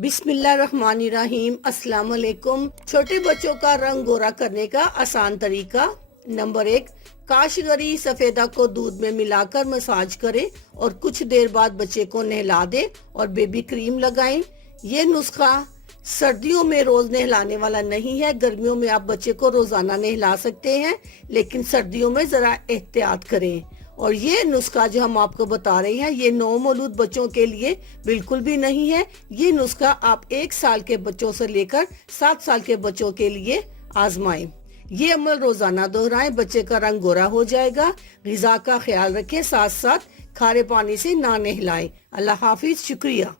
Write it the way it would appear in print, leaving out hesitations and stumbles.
बिस्मिल्लाहिर्रहमानिर्रहीम। अस्सलाम वालेकुम। छोटे बच्चों का रंग गोरा करने का आसान तरीका। नंबर 1, काशगरी सफेदा को दूध में मिलाकर मसाज करें और कुछ देर बाद बच्चे को नहला दें और बेबी क्रीम लगाएं। ये नुस्खा सर्दियों में रोज नहलाने वाला नहीं है। गर्मियों में आप बच्चे को रोजाना नहला सकते हैं, लेकिन सर्दियों में जरा एहतियात करें। और ये नुस्खा जो हम आपको बता रहे हैं, ये नौमौलूद बच्चों के लिए बिल्कुल भी नहीं है। ये नुस्खा आप 1 साल के बच्चों से लेकर 7 साल के बच्चों के लिए आजमाएं। ये अमल रोजाना दोहराएं, बच्चे का रंग गोरा हो जाएगा। गिजा का ख्याल रखें, साथ साथ खारे पानी से ना नहलाएं। अल्लाह हाफिज, शुक्रिया।